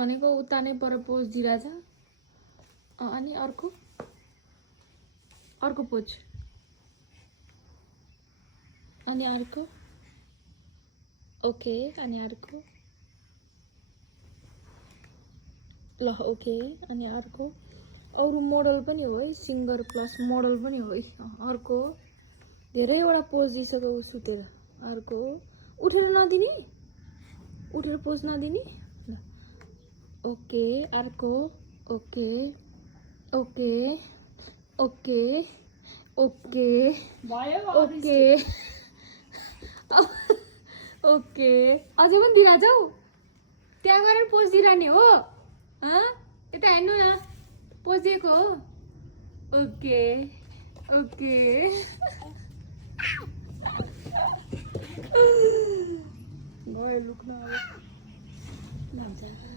भनेको उता नै पर पोज दिइरहेछ अनि अर्को अर्को पोज अनि अर्को ओके अनि अर्को ल ओके अनि अर्को अरू मोडल पनि हो है सिङ्गर प्लस मोडल पनि हो है अर्को धेरैवटा पोज दिइसक्यो सुतेर अर्को उठेर नदिने उठेर पोज नदिने ल ओके अर्को okay okay okay okay okay okay अझै पनि दिइरहेछौ त्यहाँ गएर पोज दिइरहने हो यता हेर्नु न पोज दिएको हो ओके ओके गयो लुक्न अब